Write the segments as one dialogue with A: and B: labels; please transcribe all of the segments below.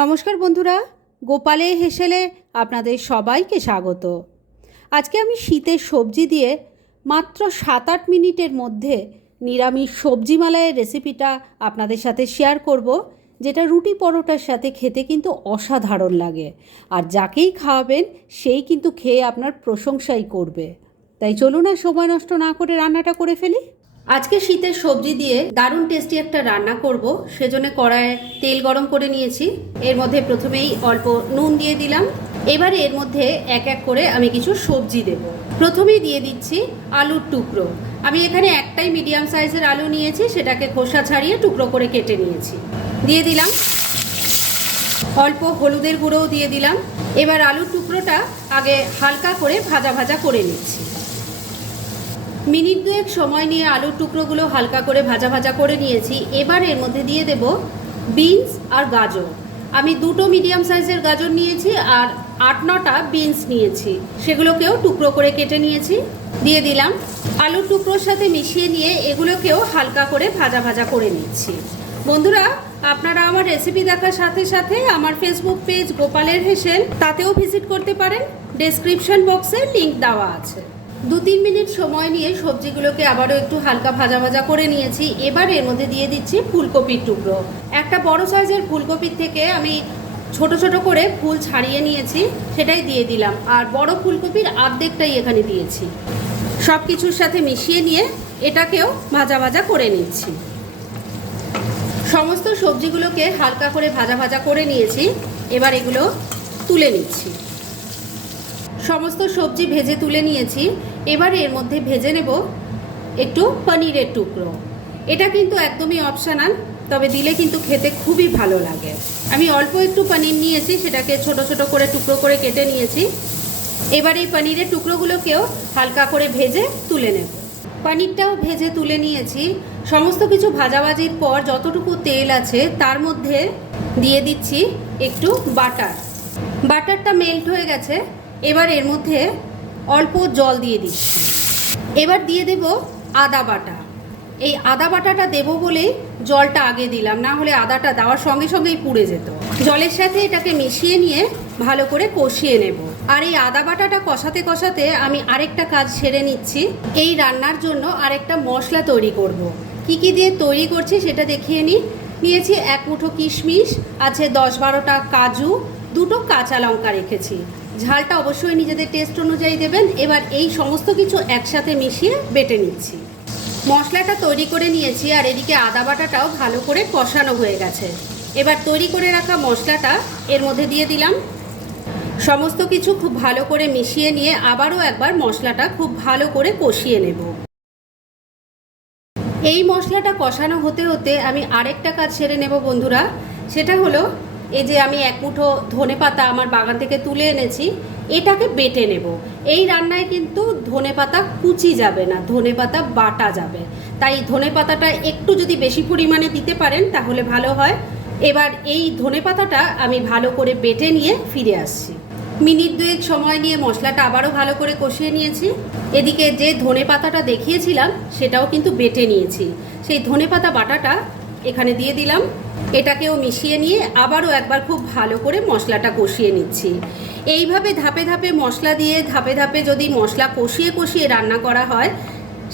A: নমস্কার বন্ধুরা, গোপালে হেসেলে আপনাদের সবাইকে স্বাগত। আজকে আমি শীতের সবজি দিয়ে মাত্র সাত আট মিনিটের মধ্যে নিরামিষ সবজি মালাইয়ের রেসিপিটা আপনাদের সাথে শেয়ার করব, যেটা রুটি পরোটার সাথে খেতে কিন্তু অসাধারণ লাগে। আর যাকেই খাওয়াবেন, সেই কিন্তু খেয়ে আপনার প্রশংসাই করবে। তাই চলুন আর সময় নষ্ট না করে রান্নাটা করে ফেলি। আজকে শীতের সবজি দিয়ে দারুণ টেস্টি একটা রান্না করব। সেজন্য কড়াইয়ে তেল গরম করে নিয়েছি। এর মধ্যে প্রথমেই অল্প নুন দিয়ে দিলাম। এবার এর মধ্যে এক এক করে আমি কিছু সবজি দেব। প্রথমেই দিয়ে দিচ্ছি আলুর টুকরো। আমি এখানে একটাই মিডিয়াম সাইজের আলু নিয়েছি, সেটাকে খোসা ছাড়িয়ে টুকরো করে কেটে নিয়েছি। দিয়ে দিলাম অল্প হলুদের গুঁড়োও দিয়ে দিলাম। এবার আলুর টুকরোটা আগে হালকা করে ভাজা ভাজা করে নিচ্ছি। মিনিট দুয়েক সময় নিয়ে আলুর টুকরোগুলো হালকা করে ভাজা ভাজা করে নিয়েছি। এবার এর মধ্যে দিয়ে দেব বিনস আর গাজর। আমি দুটো মিডিয়াম সাইজের গাজর নিয়েছি আর আট নটা বিনস নিয়েছি। সেগুলোকেও টুকরো করে কেটে নিয়েছি। দিয়ে দিলাম আলুর টুকরোর সাথে মিশিয়ে নিয়ে এগুলোকেও হালকা করে ভাজা ভাজা করে নিচ্ছি। বন্ধুরা, আপনারা আমার রেসিপি দেখার সাথে সাথে আমার ফেসবুক পেজ গোপালের হেসেল, তাতেও ভিজিট করতে পারেন। ডেসক্রিপশন বক্সে লিংক দেওয়া আছে। দু তিন মিনিট সময় নিয়ে সবজিগুলোকে আবারও একটু হালকা ভাজা ভাজা করে নিয়েছি। এবার এর মধ্যে দিয়ে দিচ্ছি ফুলকপির টুকরো। একটা বড় সাইজের ফুলকপির থেকে আমি ছোট ছোট করে ফুল ছাড়িয়ে নিয়েছি, সেটাই দিয়ে দিলাম। আর বড় ফুলকপির আর্ধেকটাই এখানে দিয়েছি। সব কিছুর সাথে মিশিয়ে নিয়ে এটাকেও ভাজা ভাজা করে নিচ্ছি। সমস্ত সবজিগুলোকে হালকা করে ভাজা ভাজা করে নিয়েছি। এবার এগুলো তুলে নিচ্ছি। সমস্ত সবজি ভেজে তুলে নিয়েছি। এবার এর মধ্যে ভেজে নেব একটু পনিরের টুকরো। এটা কিন্তু একদমই অপশনাল তবে দিলে কিন্তু খেতে খুবই ভালো লাগে। আমি অল্প একটু পনির নিয়েছি, সেটাকে ছোট ছোট করে টুকরো করে কেটে নিয়েছি। এবার এই পনিরের টুকরোগুলোকেও হালকা করে ভেজে তুলে নেব। পনিরটাও ভেজে তুলে নিয়েছি। সমস্ত কিছু ভাজাভাজির পর যতটুকু তেল আছে, তার মধ্যে দিয়ে দিচ্ছি একটু বাটার। বাটারটা মেল্ট হয়ে গেছে। এবার এর মধ্যে অল্প জল দিয়ে দিচ্ছি। এবার দিয়ে দেব আদা বাটা। এই আদা বাটাটা দেবো বলেই জলটা আগে দিলাম, না হলে আদাটা দেওয়ার সঙ্গে সঙ্গেই পুড়ে যেত। জলের সাথে এটাকে মিশিয়ে নিয়ে ভালো করে কষিয়ে নেব। আর এই আদা বাটাটা কষাতে কষাতে আমি আরেকটা কাজ সেরে নিচ্ছি। এই রান্নার জন্য আরেকটা মশলা তৈরি করব। কি কি দিয়ে তৈরি করছি সেটা দেখিয়ে নিই নিয়েছি এক মুঠো কিশমিশ, আছে দশ বারোটা কাজু, দুটো কাঁচা লঙ্কা রেখেছি। ঝালটা অবশ্যই নিজেদের টেস্ট অনুযায়ী দেবেন। এবার এই সমস্ত কিছু একসাথে মিশিয়ে বেটে নিচ্ছি। মশলাটা তৈরি করে নিয়েছি আর এদিকে আদা বাটাটাও ভালো করে কষানো হয়ে গেছে। এবার তৈরি করে রাখা মশলাটা এর মধ্যে দিয়ে দিলাম। সমস্ত কিছু খুব ভালো করে মিশিয়ে নিয়ে আবারও একবার মশলাটা খুব ভালো করে কষিয়ে নেব। এই মশলাটা কষানো হতে হতে আমি আরেকটা কাজ সেরে নেব বন্ধুরা। সেটা হলো এই যে আমি এক মুঠো ধনে পাতা আমার বাগান থেকে তুলে এনেছি, এটাকে বেটে নেব। এই রান্নায় কিন্তু ধনে পাতা কুচি যাবে না, ধনে পাতা বাটা যাবে। তাই ধনে পাতাটা একটু যদি বেশি পরিমাণে দিতে পারেন, তাহলে ভালো হয়। এবার এই ধনে পাতাটা আমি ভালো করে বেটে নিয়ে ফিরে আসছি। মিনিট দুয়েক সময় নিয়ে মশলাটা আবারও ভালো করে কষিয়ে নিয়েছি। এদিকে যে ধনে পাতাটা দেখিয়েছিলাম, সেটাও কিন্তু বেটে নিয়েছি। সেই ধনে পাতা বাটাটা এখানে দিয়ে দিলাম। এটাকেও মিশিয়ে নিয়ে আবারও একবার খুব ভালো করে মশলাটা কষিয়ে নিচ্ছি। এইভাবে ধাপে ধাপে মশলা দিয়ে ধাপে ধাপে যদি মশলা কষিয়ে কষিয়ে রান্না করা হয়,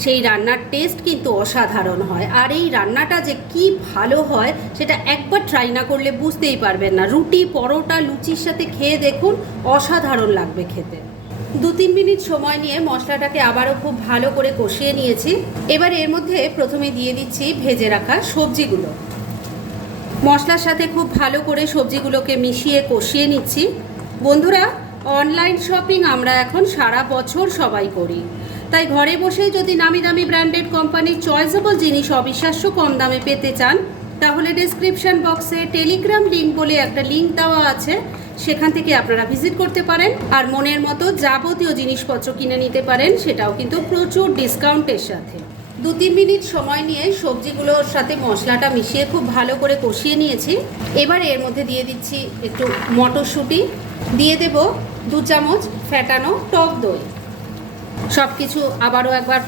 A: সেই রান্নার টেস্ট কিন্তু অসাধারণ হয়। আর এই রান্নাটা যে কি ভালো হয়, সেটা একবার ট্রাই না করলে বুঝতেই পারবেন না। রুটি, পরোটা, লুচির সাথে খেয়ে দেখুন, অসাধারণ লাগবে খেতে। দু তিন মিনিট সময় নিয়ে মশলাটাকে আবারও খুব ভালো করে কষিয়ে নিয়েছি। এবার এর মধ্যে প্রথমে দিয়ে দিচ্ছি ভেজে রাখা সবজিগুলো। মশলার সাথে খুব ভালো করে সবজিগুলোকে মিশিয়ে কষিয়ে নিচ্ছি। বন্ধুরা, অনলাইন শপিং আমরা এখন সারা বছর সবাই করি। তাই ঘরে বসেই যদি নামি দামি ব্র্যান্ডেড কোম্পানির চয়েসেবল জিনিস অবিশ্বাস্য কম দামে পেতে চান তাহলে ডেসক্রিপশন বক্সে টেলিগ্রাম লিঙ্ক বলে একটা লিঙ্ক দেওয়া আছে। সেখান থেকে আপনারা ভিজিট করতে পারেন। আর মনের মতো যাবতীয় জিনিসপত্র কিনে নিতে পারেন, সেটাও কিন্তু প্রচুর ডিসকাউন্টের সাথে। দু তিন মিনিট সময় নিয়ে সবজিগুলোর সাথে মশলাটা মিশিয়ে খুব ভালো করে কষিয়ে নিয়েছি। এবার এর মধ্যে দিয়ে দিচ্ছি একটু মটরশুঁটি। দিয়ে দেব দু চামচ ফ্যাটানো টক দই। সব কিছু আবারও একবার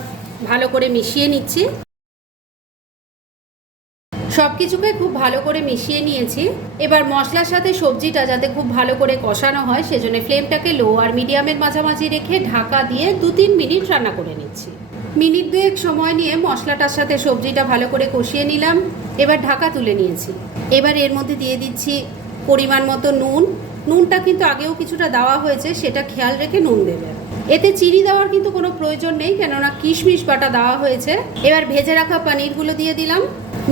A: ভালো করে মিশিয়ে নিচ্ছি। সব কিছুকে খুব ভালো করে মিশিয়ে নিয়েছি। এবার মশলার সাথে সবজিটা যাতে খুব ভালো করে কষানো হয়, সেজন্য ফ্লেমটাকে লো আর মিডিয়ামের মাঝামাঝি রেখে ঢাকা দিয়ে দু তিন মিনিট রান্না করে নিচ্ছি। মিনিট দুয়েক সময় নিয়ে মশলাটার সাথে সবজিটা ভালো করে কষিয়ে নিলাম। এবার ঢাকা তুলে নিয়েছি। এবার এর মধ্যে দিয়ে দিচ্ছি পরিমাণ মতো নুন। নুনটা কিন্তু আগেও কিছুটা দেওয়া হয়েছে, সেটা খেয়াল রেখে নুন দেবে। এতে চিনি দেওয়ার কিন্তু কোনো প্রয়োজন নেই, কেননা কিশমিশ বাটা দেওয়া হয়েছে। এবার ভেজে রাখা পনিরগুলো দিয়ে দিলাম।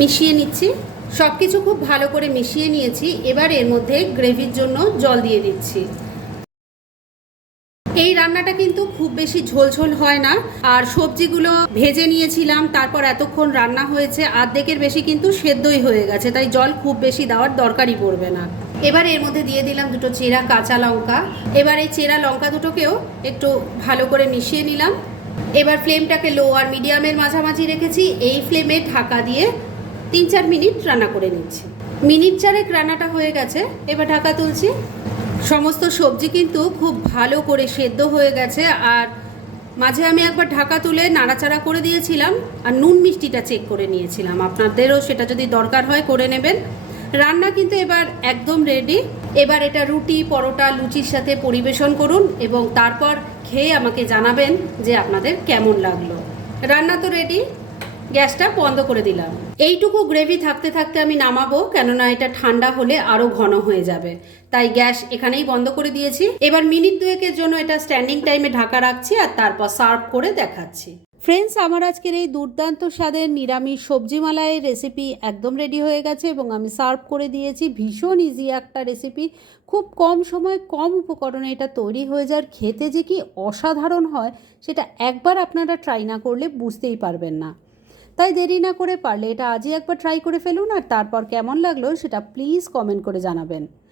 A: মিশিয়ে নিচ্ছি। সব কিছু খুব ভালো করে মিশিয়ে নিয়েছি। এবার এর মধ্যে গ্রেভির জন্য জল দিয়ে দিচ্ছি। এই রান্নাটা কিন্তু খুব বেশি ঝোলঝোল হয় না। আর সবজিগুলো ভেজে নিয়েছিলাম, তারপর এতক্ষণ রান্না হয়েছে। আর্ধেকের বেশি কিন্তু সেদ্ধই হয়ে গেছে, তাই জল খুব বেশি দেওয়ার দরকারই পড়বে না। এবার এর মধ্যে দিয়ে দিলাম দুটো চেরা কাঁচা লঙ্কা। এবার এই চেরা লঙ্কা দুটোকেও একটু ভালো করে মিশিয়ে নিলাম। এবার ফ্লেমটাকে লো আর মিডিয়ামের মাঝামাঝি রেখেছি। এই ফ্লেমে ঢাকা দিয়ে তিন চার মিনিট রান্না করে নিচ্ছি। মিনিট চারেক রান্নাটা হয়ে গেছে, এবার ঢাকা তুলছি। সমস্ত সবজি কিন্তু খুব ভালো করে সেদ্ধ হয়ে গেছে, আর মাঝে আমি একবার ঢাকা তুলে নাড়াচাড়া করে দিয়েছিলাম, আর নুন মিষ্টিটা চেক করে নিয়েছিলাম। আপনাদেরও সেটা যদি দরকার হয় করে নেবেন। রান্না কিন্তু এবার একদম রেডি এবার এটা রুটি, পরোটা, লুচির সাথে পরিবেশন করুন এবং তারপর খেয়ে আমাকে জানাবেন যে আপনাদের কেমন লাগল। রান্না তো রেডি গ্যাসটা বন্ধ করে দিলাম। এইটুকু গ্রেভি থাকতে থাকতে আমি নামাবো, কেননা এটা ঠান্ডা হলে আরও ঘন হয়ে যাবে। তাই গ্যাস এখানেই বন্ধ করে দিয়েছি। এবার মিনিট দুয়েকের জন্য এটা স্ট্যান্ডিং টাইমে ঢাকা রাখছি আর তারপর সার্ভ করে দেখাচ্ছি। ফ্রেন্ডস আমার আজকের এই দুর্দান্ত স্বাদের নিরামিষ সবজি মালাইয়ের রেসিপি একদম রেডি হয়ে গেছে এবং আমি সার্ভ করে দিয়েছি। ভীষণ ইজি একটা রেসিপি খুব কম সময় কম উপকরণে এটা তৈরি হয়ে যাওয়ার খেতে যে কি অসাধারণ হয়, সেটা একবার আপনারা ট্রাই না করলে বুঝতেই পারবেন না। তাই দেরি না করে পারলে এটা আজই একবার ট্রাই করে ফেলুন আর তারপর কেমন লাগল সেটা প্লিজ কমেন্ট করে জানাবেন।